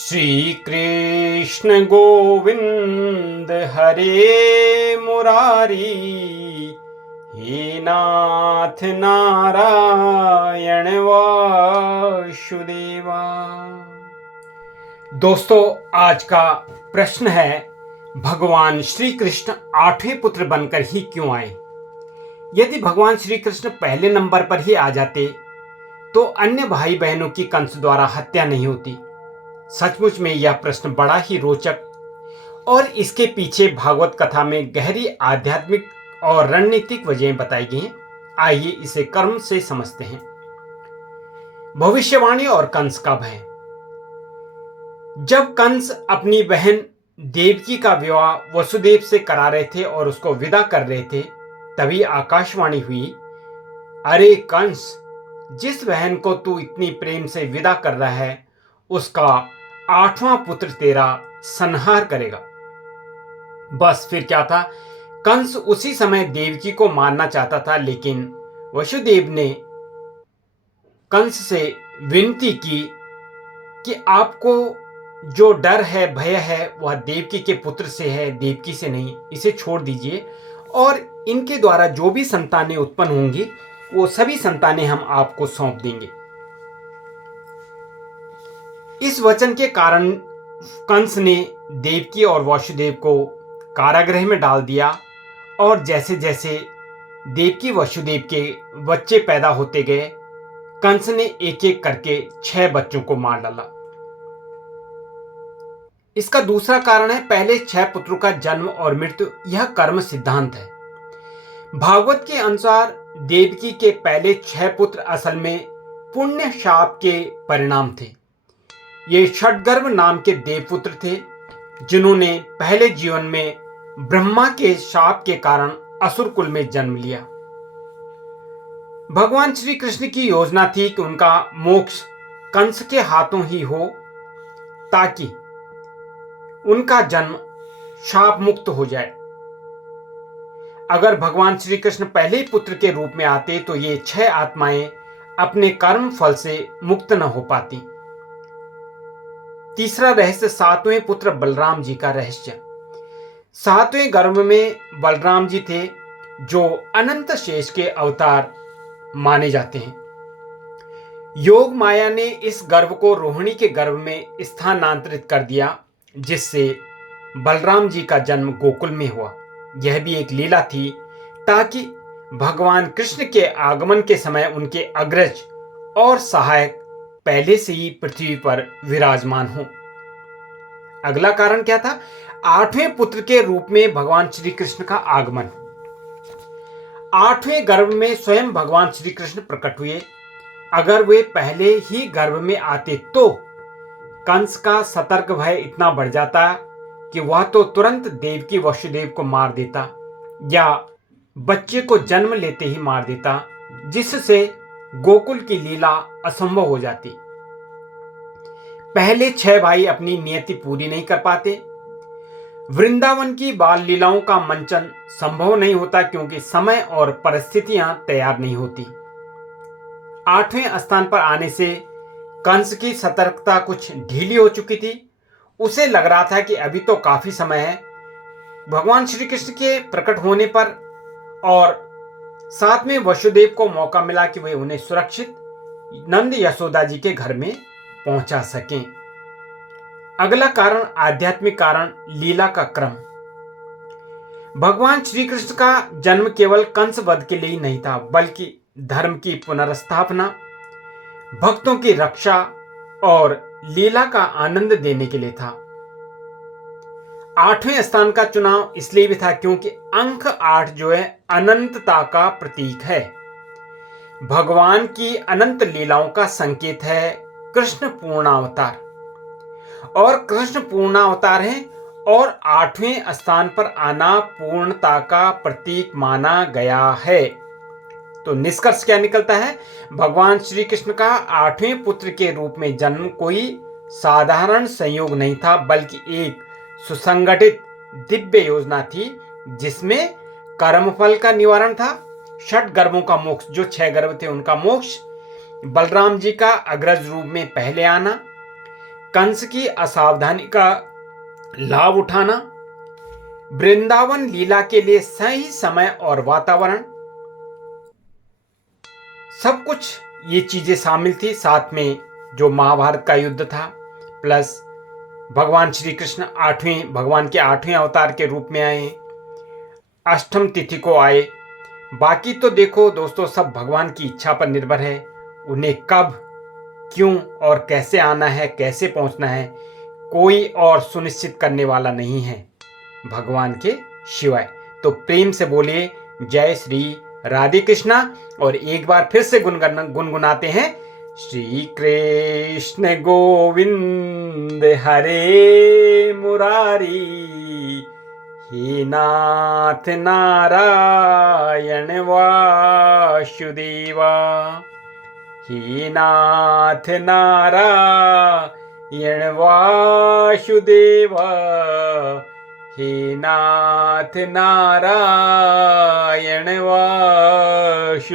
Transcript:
श्री कृष्ण गोविंद हरे मुरारी, हे नाथ नारायण वासुदेवा। दोस्तों, आज का प्रश्न है, भगवान श्री कृष्ण आठवें पुत्र बनकर ही क्यों आए? यदि भगवान श्री कृष्ण पहले नंबर पर ही आ जाते तो अन्य भाई बहनों की कंस द्वारा हत्या नहीं होती। सचमुच में यह प्रश्न बड़ा ही रोचक और इसके पीछे भागवत कथा में गहरी आध्यात्मिक और रणनीतिक वजहें बताई गई हैं। आइए इसे कर्म से समझते हैं। भविष्यवाणी और कंस का भय। जब कंस अपनी बहन देवकी का विवाह वसुदेव से करा रहे थे और उसको विदा कर रहे थे, तभी आकाशवाणी हुई, अरे कंस, जिस बहन को तू इतनी प्रेम से विदा कर रहा है उसका आठवां पुत्र तेरा संहार करेगा। बस फिर क्या था, कंस उसी समय देवकी को मारना चाहता था, लेकिन वसुदेव ने कंस से विनती की कि आपको जो डर है, भय है, वह देवकी के पुत्र से है, देवकी से नहीं। इसे छोड़ दीजिए और इनके द्वारा जो भी संतानें उत्पन्न होंगी वो सभी संतानें हम आपको सौंप देंगे। इस वचन के कारण कंस ने देवकी और वासुदेव को कारागृह में डाल दिया और जैसे जैसे देवकी वसुदेव के बच्चे पैदा होते गए, कंस ने एक एक करके 6 बच्चों को मार डाला। इसका दूसरा कारण है, पहले 6 पुत्रों का जन्म और मृत्यु यह कर्म सिद्धांत है। भागवत के अनुसार देवकी के पहले 6 पुत्र असल में पुण्य शाप के परिणाम थे। ये षडगर्भ नाम के देवपुत्र थे जिन्होंने पहले जीवन में ब्रह्मा के शाप के कारण असुर कुल में जन्म लिया। भगवान श्री कृष्ण की योजना थी कि उनका मोक्ष कंस के हाथों ही हो ताकि उनका जन्म शाप मुक्त हो जाए। अगर भगवान श्री कृष्ण पहले ही पुत्र के रूप में आते तो ये 6 आत्माएं अपने कर्म फल से मुक्त न हो पाती। तीसरा रहस्य, 7वें पुत्र बलराम जी का रहस्य। 7वें गर्भ में बलराम जी थे जो अनंत शेष के अवतार माने जाते हैं। योग माया ने इस गर्भ को रोहिणी के गर्भ में स्थानांतरित कर दिया, जिससे बलराम जी का जन्म गोकुल में हुआ। यह भी एक लीला थी ताकि भगवान कृष्ण के आगमन के समय उनके अग्रज और सहायक पहले से ही पृथ्वी पर विराजमान हो। अगला कारण क्या था? 8वें पुत्र के रूप में भगवान श्री कृष्ण का आगमन। 8वें गर्भ में स्वयं भगवान श्री कृष्ण प्रकट हुए। अगर वे पहले ही गर्भ में आते तो कंस का सतर्क भय इतना बढ़ जाता कि वह तो तुरंत देवकी वसुदेव को मार देता या बच्चे को जन्म लेते ही मार देता, जिससे गोकुल की लीला असंभव हो जाती। पहले 6 भाई अपनी नियति पूरी नहीं कर पाते। वृंदावन की बाल लीलाओं का मंचन संभव नहीं होता क्योंकि समय और परिस्थितियां तैयार नहीं होती। 8वें स्थान पर आने से कंस की सतर्कता कुछ ढीली हो चुकी थी। उसे लग रहा था कि अभी तो काफी समय है भगवान श्री कृष्ण के प्रकट होने पर, और साथ में वसुदेव को मौका मिला कि वे उन्हें सुरक्षित नंद यशोदा जी के घर में पहुंचा सकें। अगला कारण, आध्यात्मिक कारण, लीला का क्रम। भगवान श्री कृष्ण का जन्म केवल कंस वध के लिए ही नहीं था, बल्कि धर्म की पुनर्स्थापना, भक्तों की रक्षा और लीला का आनंद देने के लिए था। 8वें स्थान का चुनाव इसलिए भी था क्योंकि अंक 8 जो है अनंतता का प्रतीक है, भगवान की अनंत लीलाओं का संकेत है। कृष्ण पूर्णावतार और कृष्ण पूर्णावतार है और 8वें स्थान पर आना पूर्णता का प्रतीक माना गया है। तो निष्कर्ष क्या निकलता है? भगवान श्री कृष्ण का 8वें पुत्र के रूप में जन्म कोई साधारण संयोग नहीं था, बल्कि एक सुसंगठित दिव्य योजना थी जिसमें कर्मफल का निवारण था, 6 गर्भों का मोक्ष, जो 6 गर्भ थे उनका मोक्ष, बलराम जी का अग्रज रूप में पहले आना, कंस की असावधानी का लाभ उठाना, वृंदावन लीला के लिए सही समय और वातावरण, सब कुछ ये चीजें शामिल थी। साथ में जो महाभारत का युद्ध था, प्लस भगवान श्री कृष्ण भगवान के 8वें अवतार के रूप में आए, अष्टम तिथि को आए। बाकी तो देखो दोस्तों, सब भगवान की इच्छा पर निर्भर है। उन्हें कब, क्यों और कैसे आना है, कैसे पहुंचना है, कोई और सुनिश्चित करने वाला नहीं है भगवान के शिवाय। तो प्रेम से बोलिए जय श्री राधे कृष्णा। और एक बार फिर से गुनगुनाते हैं, श्री कृष्ण गोविंद हरे मुरारी, हे नाथ नारायण वासुदेवा, हे नाथ नारायण वासुदेवा, हे नाथ नारायण वासुदेवा।